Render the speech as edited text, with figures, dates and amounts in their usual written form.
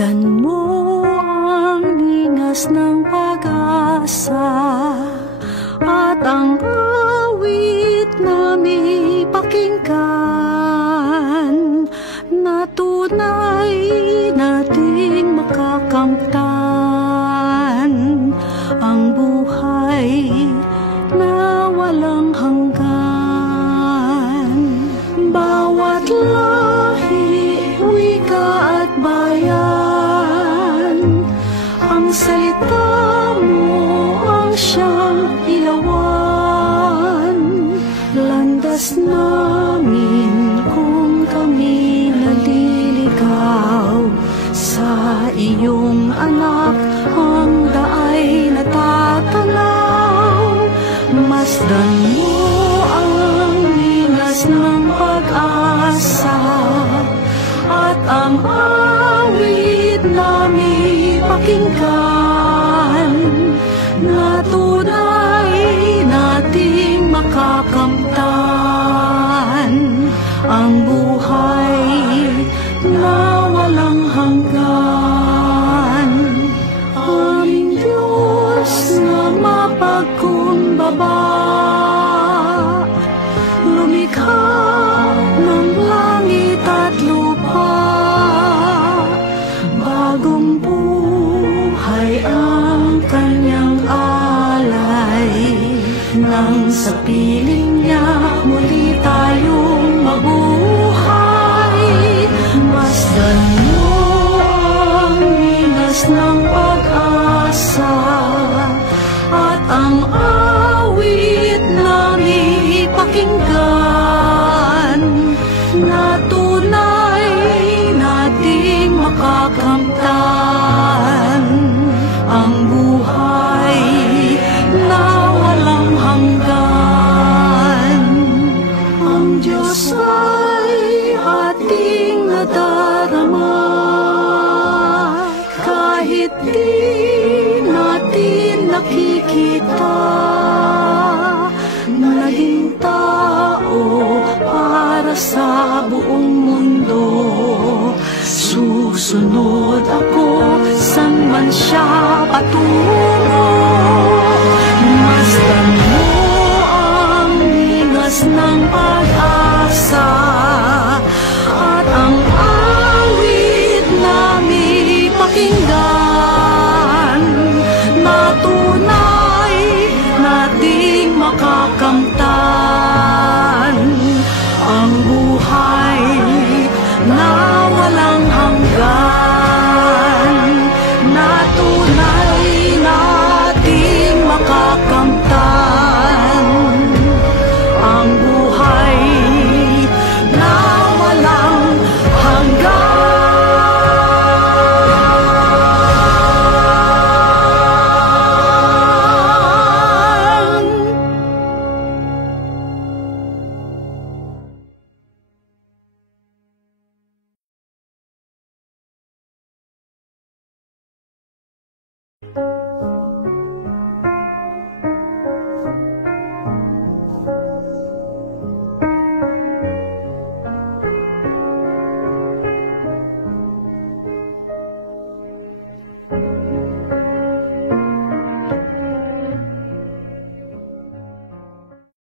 Masdan mo ang ningas ng pag-asa at ang awit na may pakinggan na tunay nating makakamtan ang buhay na walang hanggan. Bawat lahi, wika at bayan, ang salita mo ang siyang ilawan. Landas namin kung kami naliligaw sa iyong anak, ang daay natatanaw. Masdan mo ang ningas ng pag-asa at ang awit na may pakinggan na tunay nating makakamtan ang buhay na walang hanggan. Aming Diyos na mapagkumbaba, lumikha ng langit at lupa, bagong buhay ang kanyang alay. Nang sa piling niya muli tayong mabuhay, masdan mo ang ningas ng pag-asa at ang awit na may pakinggan na tunay nating makakamtan ang buhay na walang hanggan. Ang Diyos ay ating nadarama kahit di natin nakikita. Naging tao para sa buong mundo, susunod ako saan man siya patungo. Masdan mo ang ningas ng pag-asa at ang awit na may pakinggan na tunay nating makakamtan ang buhay na walang hanggan, na tunay nating makakamtan ang buhay na walang hanggan.